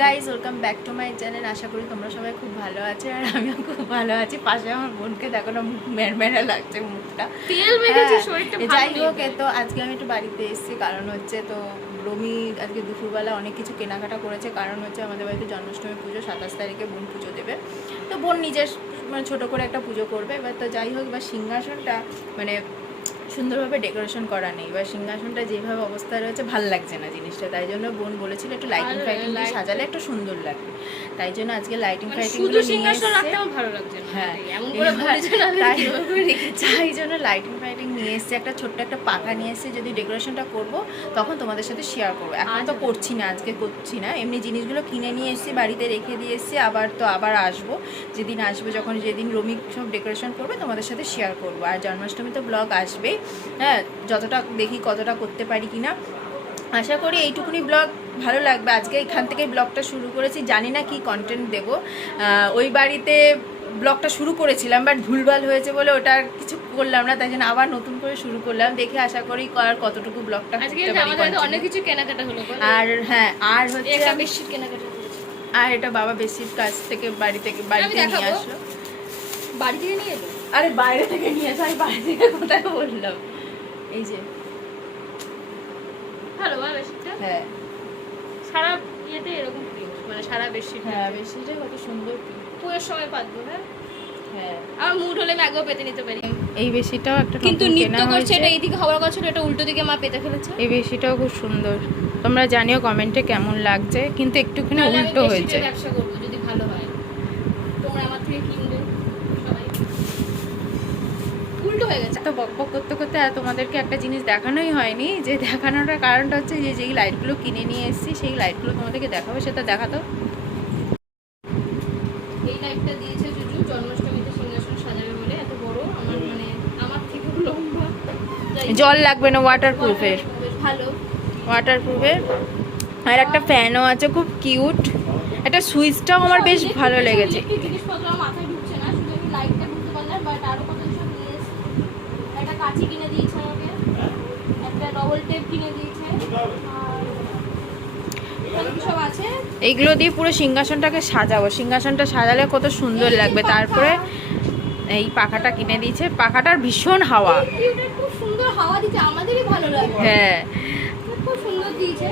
Guys, welcome back to my channel. আশা করি তোমরা সবাই খুব ভালো আছো আর আমিও খুব ভালো আছি। পাশে আমার বোনকে দেখো না, মেরমেরা লাগছে মুখটা, তেল মেখেছি, শরীরটা ভালো যাই নেই। হোক, তো আজকে আমি একটু বাড়িতে এসেছি, কারণ হচ্ছে তো রমি আজকে দুপুরবেলা অনেক কিছু কেনাকাটা করেছে। কারণ হচ্ছে আমাদের বাড়িতে জন্মাষ্টমী পুজো 27 তারিখে বোন পুজো দেবে, তো বোন নিজের মানে ছোটো করে একটা পুজো করবে। এবার তো যাই হোক, এবার সিংহাসনটা মানে সুন্দরভাবে ডেকোরেশন করা নেই, বা সিংহাসনটা যেভাবে অবস্থায় রয়েছে ভাল লাগছে না জিনিসটা। তাই জন্য বোন বলেছিল একটু লাইটিং ফাইটিং দিয়ে সাজালে একটু সুন্দর লাগবে। তাই জন্য আজকে লাইটিং ফাইটিং শুধু সিংহাসন রাখতে আমার ভালো লাগছে না। হ্যাঁ, এমন করে বলেছেন আমি কিভাবে রেখেছি। তাই জন্য লাইটিং ফাইটিং নিয়ে এসেছি, একটা ছোট্ট একটা পাখা নিয়ে এসেছি। যদি ডেকোরেশনটা করব তখন তোমাদের সাথে শেয়ার করবো, এখন তো করছি না, আজকে করছি না। এমনি জিনিসগুলো কিনে নিয়ে এসেছি, বাড়িতে রেখে দিয়ে এসেছি। আবার আসবো, যেদিন আসবো, যেদিন রমি সব ডেকোরেশন করবে তোমাদের সাথে শেয়ার করবো। আর জন্মাষ্টমী তো ব্লগ আসবেই, হ্যাঁ, যতটা দেখি কতটা করতে পারি কিনা। আশা করি এইটুকুনি ব্লগ ভালো লাগবে। আজকে এখান থেকে ব্লগটা শুরু করেছি, জানি না কি কন্টেন্ট দেব। ওই বাড়িতে ব্লগটা শুরু করেছিলাম, বাট ভুলভাল হয়েছে বলে ওটা আর কিছু করলাম না, তাই জন্য আবার নতুন করে শুরু করলাম। দেখে আশা করি আর কতটুকু ব্লগটা করতে পারি। অনেক কিছু কেনাকাটা হলো, আর হ্যাঁ, আর হচ্ছে একটা বেডশিট কেনাকাটা করেছি। আর এটা বাবা বেশির কাছ থেকে বাড়িতে নিয়ে আসলো। বাড়ি থেকে নিয়ে এলো? আরে বাইরে থেকে নিয়ে আসো, আমি বাড়ি থেকে কোথায় বললাম। এই যে ভালো বেডশিটটা, হ্যাঁ, সারা ইয়েতে এরকম প্রিন্ট, মানে সারা বেডশিট। হ্যাঁ, বেশিটা কত সুন্দর। পুজোর সময় পাতবো। হ্যাঁ, হ্যাঁ, আমার মুড হলে আমি আগেও পেতে নিতে পারি। এই বেশিটাও একটা কিন্তু নতুন নৃত্য কেনা করছে, হয়েছে। এটা এইদিকে হওয়ার কথা ছিল, এটা উল্টো দিকে মা পেতে ফেলেছে। এই বেশিটাও খুব সুন্দর, তোমরা জানিও কমেন্টে কেমন লাগছে, কিন্তু একটুখানি তাহলে আমি উল্টো হয়েছে। বেডশিটের ব্যবসা করবো যদি ভালো হয়, তোমরা আমার থেকে কিনবে সবাই। উল্টো হয়ে গেছে। তো বকবক করতে করতে আর তোমাদেরকে একটা জিনিস দেখানোই হয়নি, যে দেখানোটার কারণটা হচ্ছে যে যেই লাইটগুলো কিনে নিয়ে এসেছি সেই লাইটগুলো তোমাদেরকে দেখাবো, সেটা দেখাতো। এই লাইটটা দিয়েছে জুজু জন্মাষ্টমীতে সিংহাসন সাজাবে বলে, এত বড়, আমার মানে আমার থেকেও লম্বা। জল লাগবে না, ওয়াটারপ্রুফের, বেশ ভালো। ওয়াটারপ্রুফের। আর একটা ফ্যানও আছে, খুব কিউট। একটা সুইচটাও আমার বেশ ভালো লেগেছে। জিনিসপত্র আমার মাথায় ঢুকছে না, শুধু আমি লাইটটা বুঝতে পারলাম। বাট আরো কত কিছু নিয়ে এসেছি। একটা কাঁচি কিনে দিয়েছে আমাকে, একটা ডবল টেপ কিনে দিয়েছে, আর সব আছে। এইগুলো দিয়ে পুরো সিংহাসনটাকে সাজাবো, সিংহাসনটা সাজালে কত সুন্দর লাগবে। তারপরে এই পাখাটা কিনে দিয়েছে, পাখাটার ভীষণ হাওয়া, খুব সুন্দর হাওয়া দিচ্ছে, আমাদেরই ভালো লাগে। হ্যাঁ, খুব সুন্দর দিয়েছে।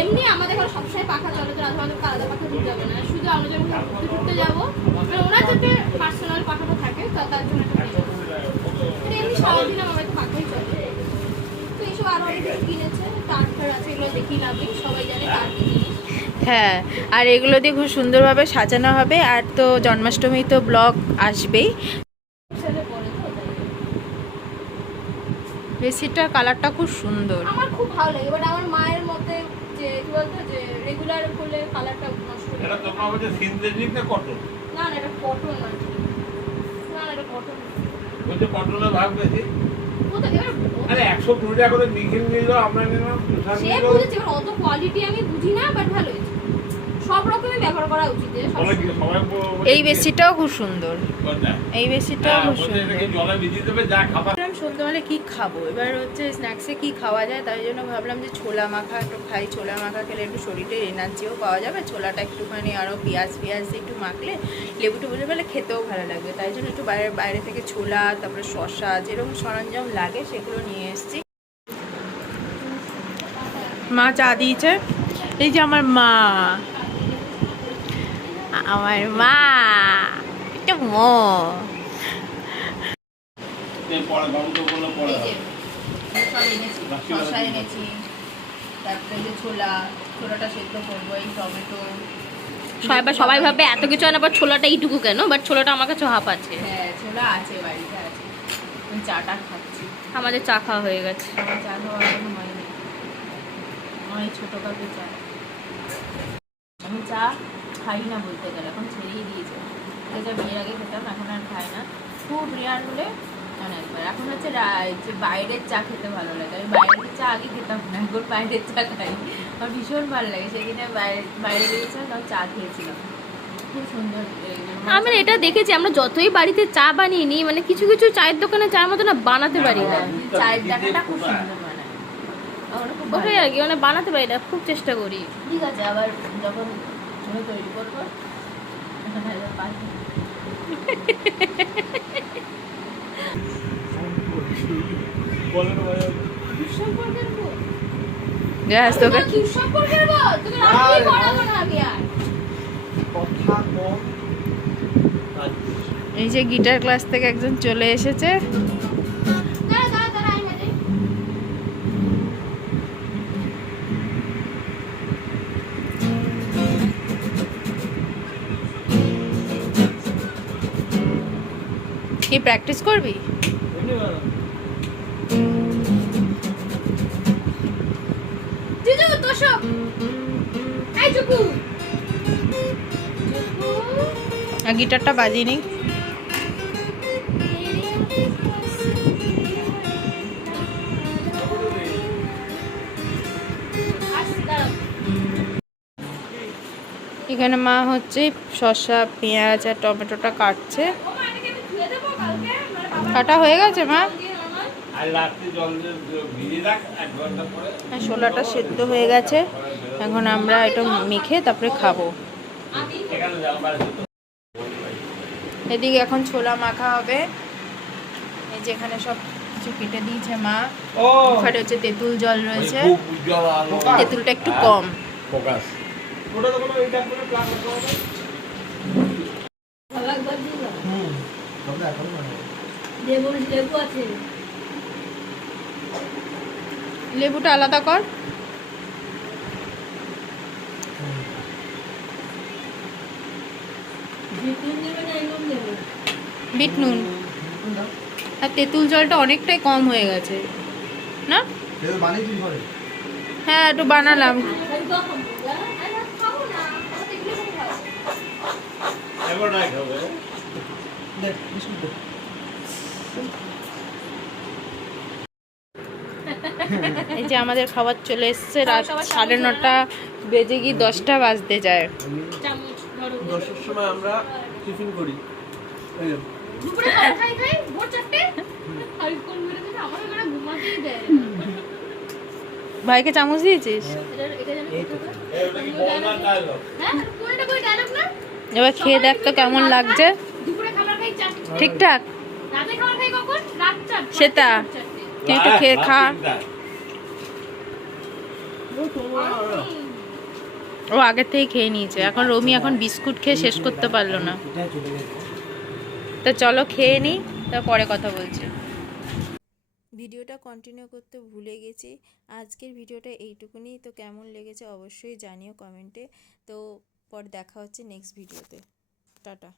এমনি আমাদের ঘরে সবসময় পাখা চলে, তো রাধা আলাদা পাখা দিতে হবে না, শুধু আমরা যখন ঘুরতে ঘুরতে যাবো ওনার যাতে পার্সোনাল পাখাটা থাকে, তার জন্য একটা এমনি সারাদিন আমার একটা পাখাই চলে। তো এইসব আরো অনেক কিছু কিনেছে, তার আছে, এগুলো দেখি লাভে, সবাই জানে তার কি জিনিস। হ্যাঁ, আর এগুলো দিয়ে খুব সুন্দরভাবে সাজানো হবে। আর তো জন্মাষ্টমী তো ব্লগ আসবেই। বেশিটার কালারটা খুব সুন্দর, আমার খুব ভালো লাগে, বাট আমার মায়ের মতে যে কি বলতো, যে রেগুলার করলে কালারটা নষ্ট হয়ে এটা তোমরা বলছো সিনথেটিক না কটন? না না, এটা কটন না, না এটা কটন। বলছে কটনের ভাগ বেশি। কোথায় এবার আরে 120 টাকা করে মিখিল নিল, আমরা নিলাম সে বুঝেছে, এবার অত কোয়ালিটি আমি বুঝি না, বাট ভালো হয়েছে। সব রকমই ব্যবহার করা উচিত। এই বেশিটাও খুব সুন্দর, এই বেশিটাও খুব সুন্দর। জলে ভিজিয়ে দেবে, যা খাবার। সন্ধ্যাবেলা কি খাবো, এবার হচ্ছে স্ন্যাক্সে কি খাওয়া যায়, তাই জন্য ভাবলাম যে ছোলা মাখা একটু খাই। ছোলা মাখা খেলে একটু শরীরে এনার্জিও পাওয়া যাবে, ছোলাটা একটুখানি আরও পেঁয়াজ দিয়ে একটু মাখলে, লেবু টেবু ফেলে খেতেও ভালো লাগবে। তাই জন্য একটু বাইরে থেকে ছোলা, তারপরে শসা, যেরকম সরঞ্জাম লাগে সেগুলো নিয়ে এসেছি। মা চা দিয়েছে, এই যে আমার মা, একটা মো শসা এনেছি, তারপরে যে ছোলাটা সেদ্ধ করবো, এই টমেটো। সবাই ভাবে এত কিছু আনার পর ছোলাটা এইটুকু কেন, বাট ছোলাটা আমার কাছে হাফ আছে। হ্যাঁ, ছোলা আছে, বাড়িতে আছে। আমি চাটা খাচ্ছি, আমাদের চা খাওয়া হয়ে গেছে। আমার চা খাওয়ার কোনো সময় নেই, আমার এই ছোটো কাপে চা। আমি চা খাই না বলতে গেলে, এখন ছেড়েই দিয়েছে। এটা বিয়ের আগে খেতাম, এখন আর খাই না, খুব রেয়ার হলে অনেকবার। এখন হচ্ছে যে বাইরের চা খেতে ভালো লাগে, আমি বাইরের চা আগে খেতাম না, এখন বাইরের চা খাই, আমার ভীষণ ভালো লাগে। সেদিনে বাইরে গিয়েছিলাম, তখন চা খেয়েছিলাম, খুব সুন্দর। আমি এটা দেখেছি, আমরা যতই বাড়িতে চা বানিয়ে নিই, মানে কিছু কিছু চায়ের দোকানে চার মতো না বানাতে পারি না। চায়ের জায়গাটা খুব সুন্দর বানায়, ওটা খুব ওটাই আর কি, মানে বানাতে পারি না, খুব চেষ্টা করি। ঠিক আছে। আবার যখন তুমি তৈরি করবো দুঃসম্পর্কের বউ। জাহাজ তোকে তোমার দুঃসম্পর্কের বউ, তুমি রাখতেই পড়াবো না আমি আর। কথা কম এই যে গিটার ক্লাস থেকে একজন চলে এসেছে। দাঁড়া, দাঁড়া, দাঁড়া, আমি বাজাই। কি প্র্যাকটিস করবি? জিজু, তোষক। এই চুকু। চুকু। আর গিটারটা বাজিয়ে নি। আসছি, দাঁড়াও। এখানে মা হচ্ছে শসা পেঁয়াজ আর টমেটোটা কাটছে। ও মা, এটাকে আমি ধুয়ে দেবো কালকে? মানে বাবা কাটা হয়ে গেছে মা? দিয়ে আমার। আর রাত্রি জল দিয়ে ভিজিয়ে রাখ 1 ঘন্টা পরে। আর ছোলাটা সেদ্ধ হয়ে গেছে, এখন আমরা এটা মেখে তারপরে খাবো। আমি এখানে যাও বাড়ি তো। এদিকে এখন ছোলা মাখা হবে। এই যে এখানে সব কিছু কেটে দিয়েছে মা। ও ওখানে হচ্ছে তেঁতুল জল রয়েছে, খুব উজ্জ্বল আলো। তেঁতুলটা একটু কম। ফোকাস। ওটা তো কোনো এইটা করে প্লাগ করতে হবে। ভালো একবার দিলাম। তবে এখন না লেবু লেবু আছে। লেবুটা আলাদা কর। জিতুন দেবে না এমন দেবে? বিট নুন। আর তেঁতুল জলটা অনেকটাই কম হয়ে গেছে না? এটা বানিয়ে দিই ঘরে। হ্যাঁ একটু বানালাম। আমি কখন বললাম? আরে না, খাবো না। আমার তো এগুলো সব খাবো। এবার নাই খাবে। দেখ বিস্কুট দে। এই যে আমাদের খাবার চলে এসছে, রাত সবার 9:30 বেজে গিয়ে 10টা বাজতে যায়। চামচ ধরো। 10টার সময় আমরা টিফিন করি। এই যে, দুপুরে খাই খাই খাই ভোর 4টে। আর কোন মেরে দিলে আমার ঘরে ঘুমাতেই দেয় না। ভাইকে চামচ দিয়েছিস? এটা জানি এই তো। এটা কি বলনা ডায়লগ? হ্যাঁ, কোনটা কই ডায়লগ না? এবার খেয়ে দেখ তো কেমন লাগছে। দুপুরে খাবার খাই 4টে। ঠিকঠাক? রাতে খাবার খাই কখন? রাত 4টে। সেটা। তুই একটু খেয়ে খা। ও আগের থেকে খেয়ে নিয়েছে, এখন রমি এখন বিস্কুট খেয়ে শেষ করতে পারলো না। এটা চলে গেছে। তা চলো খেয়ে নিই, তারপরে কথা বলছি। ভিডিওটা কন্টিনিউ করতে ভুলে গেছি। আজকের ভিডিওটা এইটুকুনি। তো কেমন লেগেছে অবশ্যই জানিও কমেন্টে। তো পর দেখা হচ্ছে নেক্সট ভিডিওতে। টাটা।